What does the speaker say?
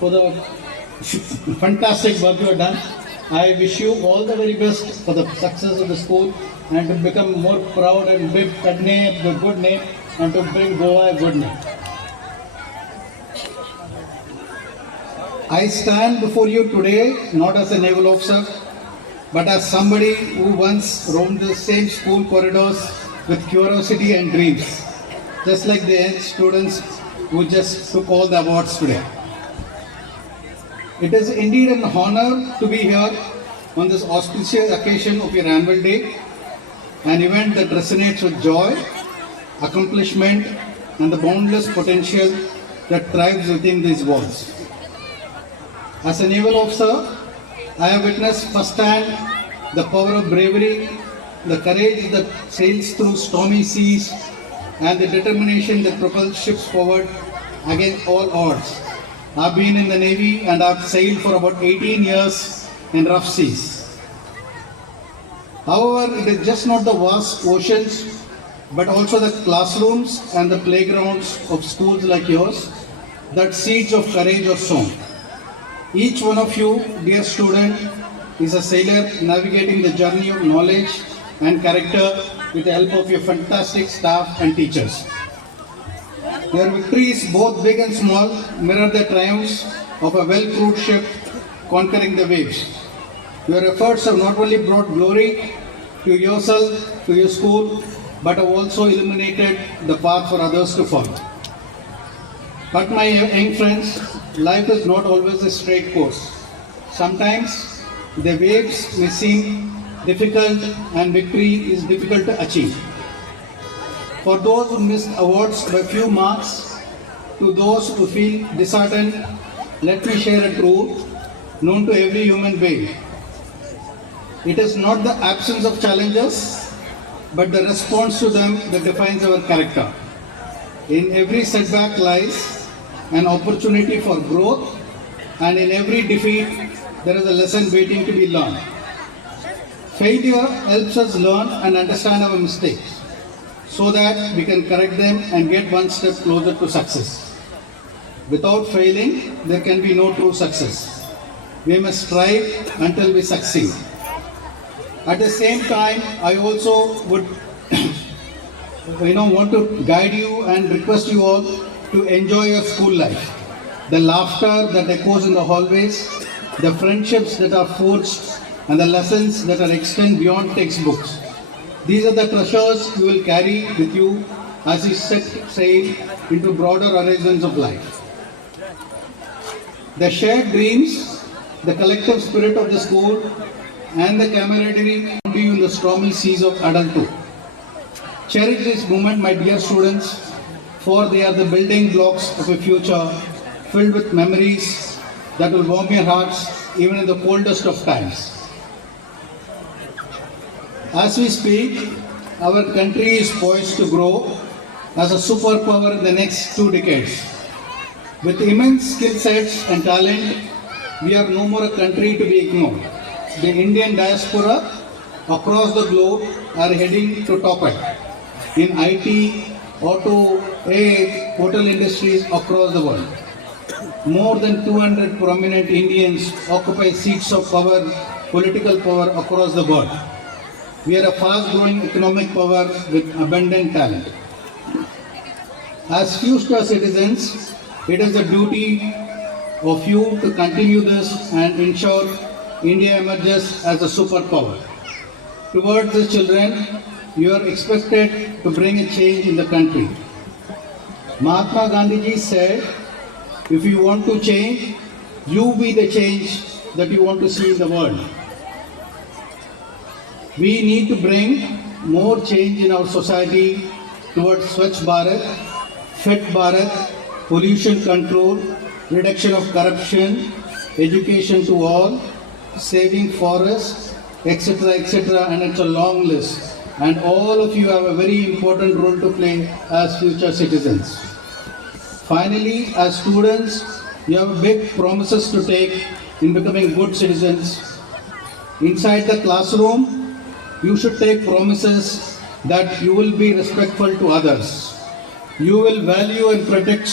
for the fantastic work you have done. I wish you all the very best for the success of the school and to become more proud and big Pedne a good name and to bring Goa a good name. I stand before you today not as a naval officer but as somebody who once roamed the same school corridors with curiosity and dreams, just like the students who just took all the awards today. It is indeed an honor to be here on this auspicious occasion of your annual day, an event that resonates with joy, accomplishment, and the boundless potential that thrives within these walls. As a naval officer, I have witnessed firsthand the power of bravery, the courage that sails through stormy seas, and the determination that propels ships forward against all odds. I've been in the Navy and I've sailed for about 18 years in rough seas. However, it is just not the vast oceans, but also the classrooms and the playgrounds of schools like yours that seeds of courage are sown. Each one of you, dear student, is a sailor navigating the journey of knowledge and character with the help of your fantastic staff and teachers. Your victories, both big and small, mirror the triumphs of a well-crewed ship conquering the waves. Your efforts have not only brought glory to yourself, to your school, but have also illuminated the path for others to follow. But my young friends, life is not always a straight course. Sometimes the waves may seem difficult and victory is difficult to achieve. For those who missed awards by few marks, to those who feel disheartened, let me share a truth known to every human being. It is not the absence of challenges, but the response to them that defines our character. In every setback lies an opportunity for growth, and in every defeat there is a lesson waiting to be learned. Failure helps us learn and understand our mistakes so that we can correct them and get one step closer to success. Without failing, there can be no true success. We must strive until we succeed. At the same time, I also would want to guide you and request you all to enjoy your school life. The laughter that echoes in the hallways, the friendships that are forged, and the lessons that are extend beyond textbooks. These are the treasures you will carry with you as you set sail into broader horizons of life. The shared dreams, the collective spirit of the school, and the camaraderie found you in the stormy seas of adulthood. Cherish this moment, my dear students, for they are the building blocks of a future filled with memories that will warm your hearts even in the coldest of times. As we speak, our country is poised to grow as a superpower in the next 2 decades. With immense skill sets and talent, we are no more a country to be ignored. The Indian diaspora across the globe are heading to top it in IT, auto, air, hotel industries across the world. More than 200 prominent Indians occupy seats of power, political power across the world. We are a fast-growing economic power with abundant talent. As future citizens, it is the duty of you to continue this and ensure India emerges as a superpower. Towards the children, you are expected to bring a change in the country. Mahatma Gandhi said, if you want to change, you be the change that you want to see in the world. We need to bring more change in our society towards Swachh Bharat, Fit Bharat, pollution control, reduction of corruption, education to all, saving forests, etc., and it's a long list. And all of you have a very important role to play as future citizens. Finally, as students, you have big promises to take in becoming good citizens. Inside the classroom, you should take promises that you will be respectful to others. You will value and protect